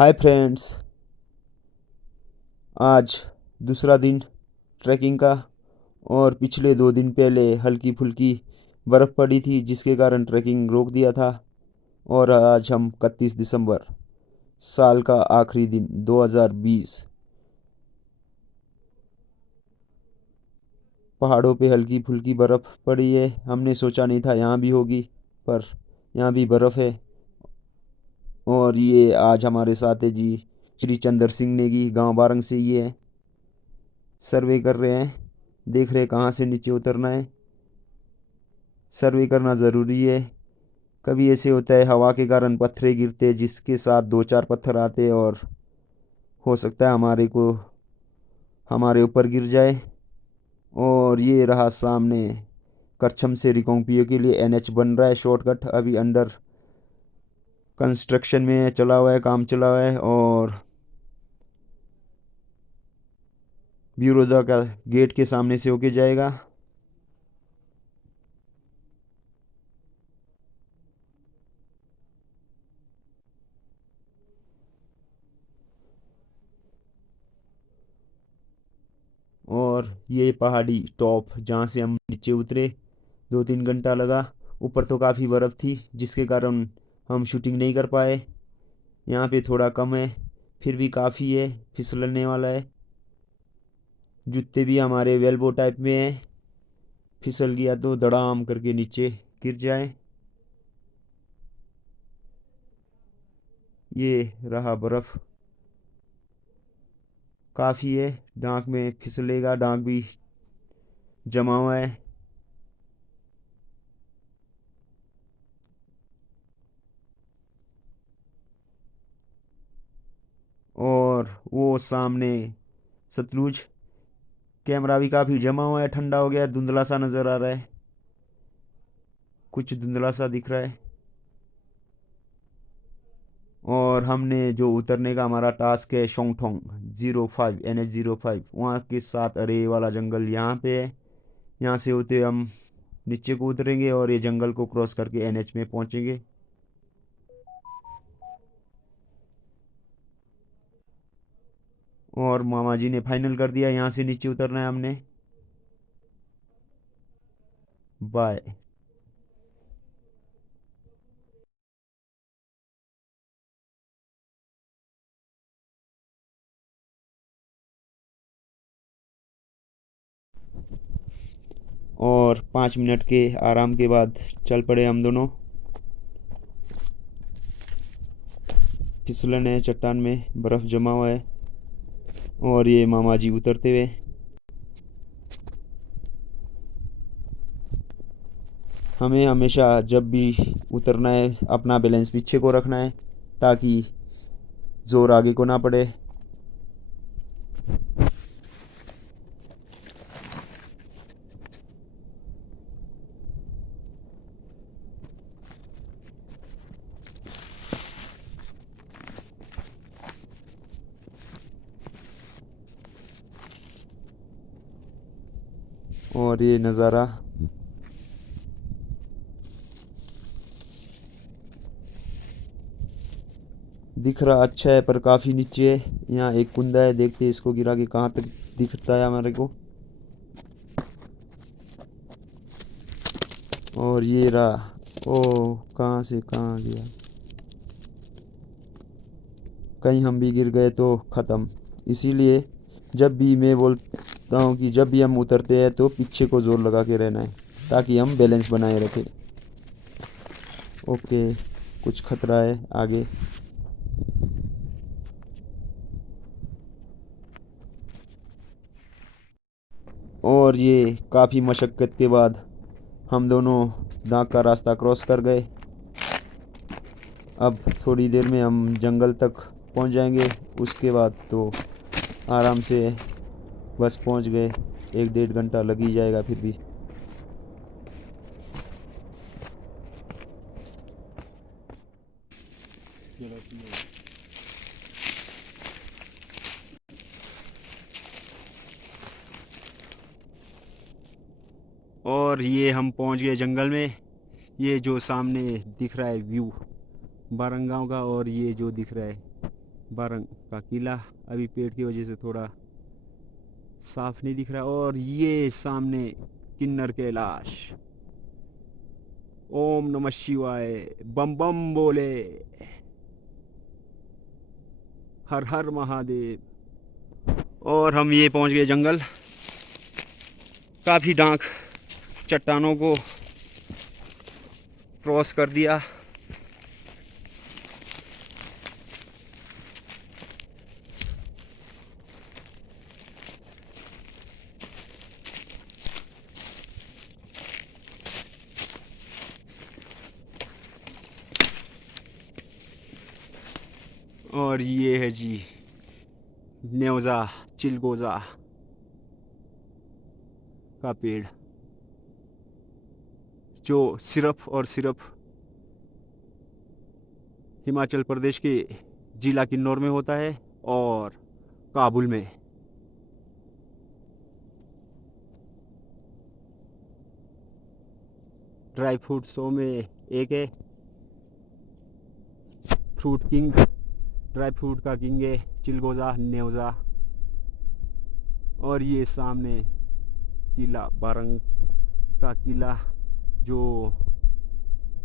Hi friends. आज दूसरा दिन ट्रैकिंग का। और पिछले 2 दिन पहले हल्की फुल्की बर्फ़ पड़ी थी जिसके कारण ट्रैकिंग रोक दिया था। और आज हम 31 दिसंबर, साल का आखिरी दिन 2020। पहाड़ों पे हल्की फुल्की बर्फ़ पड़ी है। हमने सोचा नहीं था यहाँ भी होगी, पर यहाँ भी बर्फ़ है। और ये आज हमारे साथ है जी श्री चंद्र सिंह नेगी, गांव बारंग से ये है। सर्वे कर रहे हैं, देख रहे हैं कहाँ से नीचे उतरना है। सर्वे करना ज़रूरी है। कभी ऐसे होता है हवा के कारण पत्थरे गिरते हैं, जिसके साथ दो चार पत्थर आते हैं और हो सकता है हमारे ऊपर गिर जाए। और ये रहा सामने करछम से रिकांगपिओ के लिए एनएच बन रहा है, शॉर्टकट अभी अंडर कंस्ट्रक्शन में चला हुआ है, काम चला हुआ है। और ब्यूरोदा का गेट के सामने से होके जाएगा। और ये पहाड़ी टॉप जहाँ से हम नीचे उतरे, 2-3 घंटा लगा। ऊपर तो काफ़ी बर्फ़ थी जिसके कारण हम शूटिंग नहीं कर पाए। यहाँ पे थोड़ा कम है, फिर भी काफ़ी है, फिसलने वाला है। जूते भी हमारे वेलबो टाइप में है, फिसल गया तो धड़ाम करके नीचे गिर जाए। ये रहा बर्फ़, काफ़ी है। डांक में फिसलेगा, डांक भी जमा हुआ है। और वो सामने सतलुज, कैमरा भी काफ़ी जमा हुआ है, ठंडा हो गया है, धुंधला सा नज़र आ रहा है, कुछ धुंधला सा दिख रहा है। और हमने जो उतरने का हमारा टास्क है, शोंगठोंग 05 NH 05, वहाँ के साथ अरे वाला जंगल यहाँ पे है। यहाँ से होते हुए हम नीचे को उतरेंगे और ये जंगल को क्रॉस करके एनएच में पहुंचेंगे। और मामा जी ने फाइनल कर दिया, यहाँ से नीचे उतरना है हमने। बाय। और 5 मिनट के आराम के बाद चल पड़े हम दोनों। फिसलन है, चट्टान में बर्फ़ जमा हुआ है। और ये मामा जी उतरते हुए। हमें हमेशा जब भी उतरना है अपना बैलेंस पीछे को रखना है, ताकि जोर आगे को ना पड़े। और ये नज़ारा दिख रहा अच्छा है, पर काफ़ी नीचे है। यहाँ एक कुंदा है, देखते हैं इसको गिरा के कहाँ तक दिखता है हमारे को। और ये रहा। ओ, कहाँ से कहाँ गया। कहीं हम भी गिर गए तो ख़त्म। इसीलिए जब भी मैं बोलता हूँ कि जब भी हम उतरते हैं तो पीछे को ज़ोर लगा के रहना है, ताकि हम बैलेंस बनाए रखें। ओके, कुछ खतरा है आगे। और ये काफ़ी मशक्क़त के बाद हम दोनों नाक का रास्ता क्रॉस कर गए। अब थोड़ी देर में हम जंगल तक पहुंच जाएंगे। उसके बाद तो आराम से बस पहुंच गए। 1-1.5 घंटा लग ही जाएगा फिर भी। और ये हम पहुंच गए जंगल में। ये जो सामने दिख रहा है व्यू बारंगांव का, और ये जो दिख रहा है बारंग का किला अभी पेड़ की वजह से थोड़ा साफ नहीं दिख रहा। और ये सामने किन्नर कैलाश। ओम नमः शिवाय, बम बम बोले, हर हर महादेव। और हम ये पहुंच गए जंगल। काफ़ी डांक चट्टानों को क्रॉस कर दिया। और ये है जी न्योजा चिलगोजा का पेड़, जो सिर्फ और सिर्फ हिमाचल प्रदेश के जिला किन्नौर में होता है और काबुल में। ड्राई फ्रूट शो में एक है। फ्रूट किंग, ड्राई फ्रूट का किंग है चिलगोजा न्योजा। और ये सामने किला बारंग का किला, जो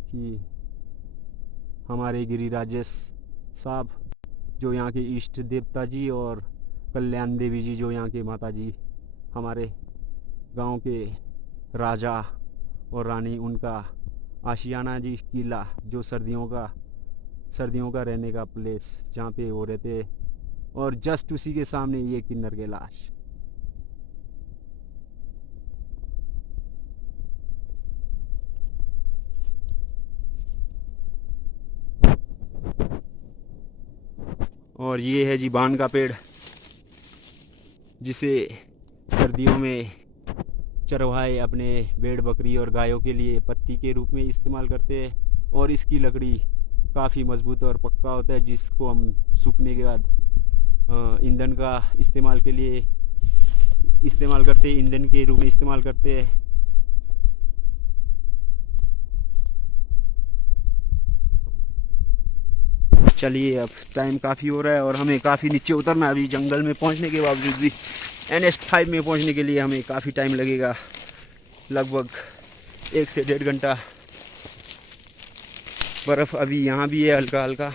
कि हमारे गिरिराजेश साहब, जो यहाँ के इष्ट देवता जी, और कल्याण देवी जी, जो यहाँ के माता जी, हमारे गांव के राजा और रानी, उनका आशियाना जी किला, जो सर्दियों का रहने का प्लेस जहाँ पे वो रहते। और जस्ट उसी के सामने ये किन्नर कैलाश। और ये है जी बान का पेड़, जिसे सर्दियों में चरवाहे अपने भेड़ बकरी और गायों के लिए पत्ती के रूप में इस्तेमाल करते हैं। और इसकी लकड़ी काफ़ी मजबूत और पक्का होता है, जिसको हम सूखने के बाद ईंधन का इस्तेमाल के लिए इस्तेमाल करते हैं, ईंधन के रूप में इस्तेमाल करते हैं। चलिए, अब टाइम काफ़ी हो रहा है और हमें काफ़ी नीचे उतरना है। अभी जंगल में पहुंचने के बावजूद भी NH5 में पहुंचने के लिए हमें काफ़ी टाइम लगेगा, लगभग 1 से 1.5 घंटा। बर्फ़ अभी यहाँ भी है हल्का हल्का।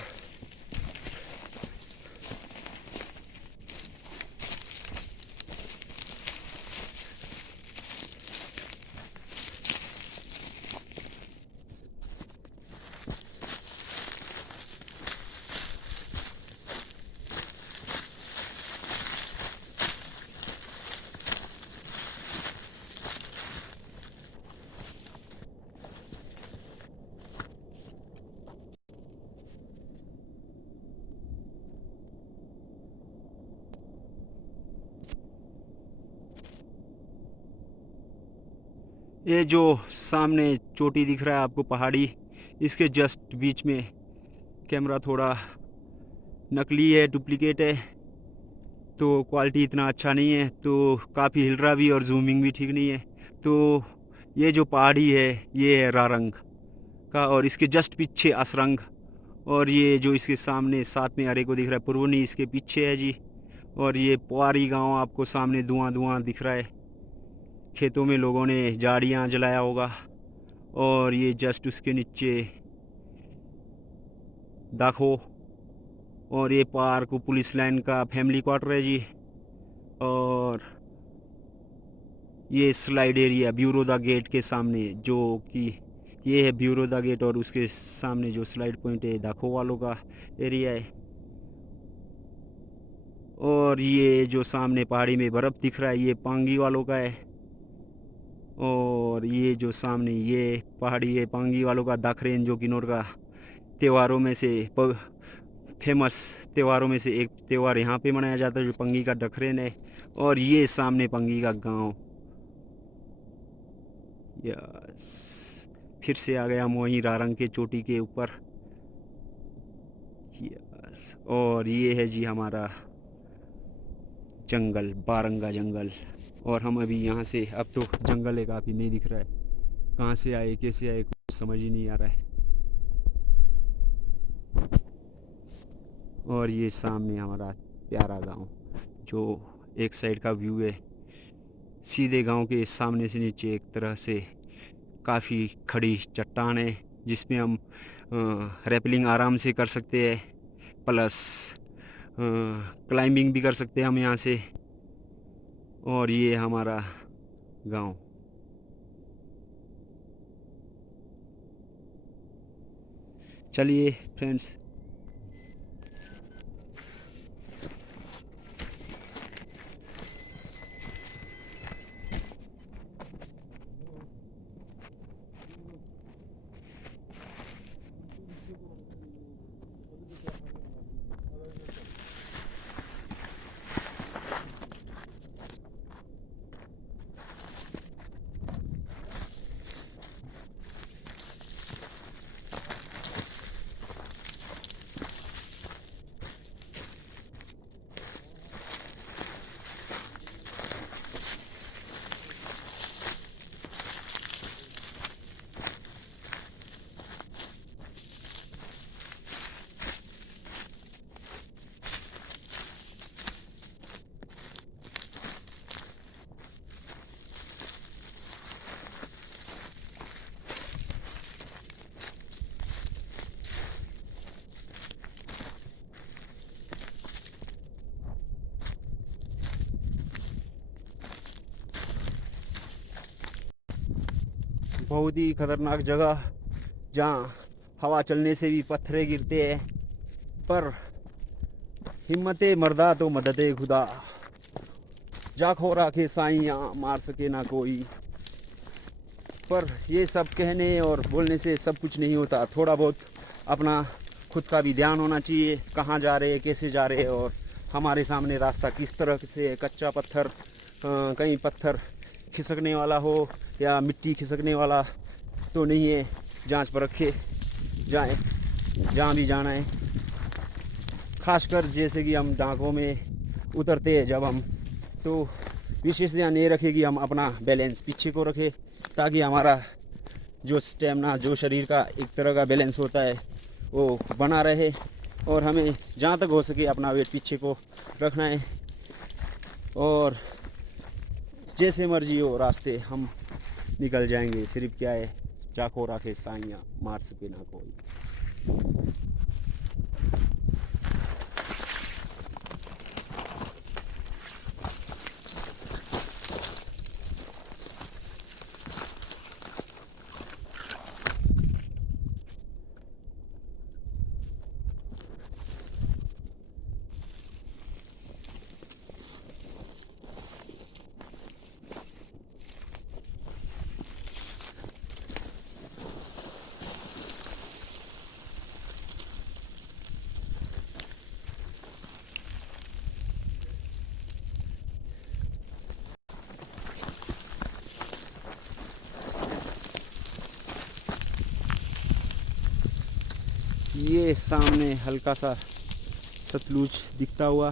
ये जो सामने चोटी दिख रहा है आपको, पहाड़ी, इसके जस्ट बीच में कैमरा थोड़ा नकली है, डुप्लीकेट है, तो क्वालिटी इतना अच्छा नहीं है, तो काफ़ी हिल रहा भी और जूमिंग भी ठीक नहीं है। तो ये जो पहाड़ी है ये है रारंग का, और इसके जस्ट पीछे असरंग। और ये जो इसके सामने साथ में अरे को दिख रहा है पुरवनी, इसके पीछे है जी। और ये पुआरी गांव आपको सामने धुआं धुआं दिख रहा है, खेतों में लोगों ने झाड़ियाँ जलाया होगा। और ये जस्ट उसके नीचे दाखो, और ये पार्क पुलिस लाइन का फैमिली क्वार्टर है जी। और ये slide area bureau the gate के सामने, जो कि ये है ब्यूरो द गेट, और उसके सामने जो स्लाइड पॉइंट है दाखो वालों का एरिया है। और ये जो सामने पहाड़ी में बर्फ़ दिख रहा है ये पांगी वालों का है। और ये जो सामने ये पहाड़ी है पांगी वालों का, दाखरेन, जो किन्नौर का त्योहारों में से फेमस त्योहारों में से एक त्यौहार यहाँ पे मनाया जाता है, जो पंगी का दखरेन है। और ये सामने पंगी का गांव। यस, फिर से आ गया हम वहीं रारंग के चोटी के ऊपर। यस, और ये है जी हमारा जंगल, बारंगा जंगल। और हम अभी यहाँ से, अब तो जंगल है काफ़ी, नहीं दिख रहा है कहाँ से आए कैसे आए, कुछ समझ ही नहीं आ रहा है। और ये सामने हमारा प्यारा गांव, जो एक साइड का व्यू है। सीधे गांव के सामने से नीचे एक तरह से काफ़ी खड़ी चट्टान है, जिसमें हम रैपलिंग आराम से कर सकते हैं, प्लस क्लाइंबिंग भी कर सकते हैं हम यहाँ से। और ये हमारा गांव। चलिए फ्रेंड्स, बहुत ही खतरनाक जगह, जहाँ हवा चलने से भी पत्थरे गिरते हैं, पर हिम्मते मर्दा तो मददे खुदा, जा खो राखे साइयाँ मार सके ना कोई। पर ये सब कहने और बोलने से सब कुछ नहीं होता। थोड़ा बहुत अपना खुद का भी ध्यान होना चाहिए, कहाँ जा रहे हैं, कैसे जा रहे हैं, और हमारे सामने रास्ता किस तरह से, कच्चा पत्थर, कहीं पत्थर खिसकने वाला हो या मिट्टी खिसकने वाला तो नहीं है। जांच परख के जाएं जहाँ भी जाना है। खासकर जैसे कि हम डाकों में उतरते हैं जब हम, तो विशेष ध्यान ये रखें कि हम अपना बैलेंस पीछे को रखें, ताकि हमारा जो स्टेमिना, जो शरीर का एक तरह का बैलेंस होता है, वो बना रहे। और हमें जहाँ तक हो सके अपना वेट पीछे को रखना है, और जैसे मर्जी हो रास्ते हम निकल जाएंगे। सिर्फ क्या है, चाको राखे साइयाँ मार सके ना कोई। ये सामने हल्का सा सतलुज दिखता हुआ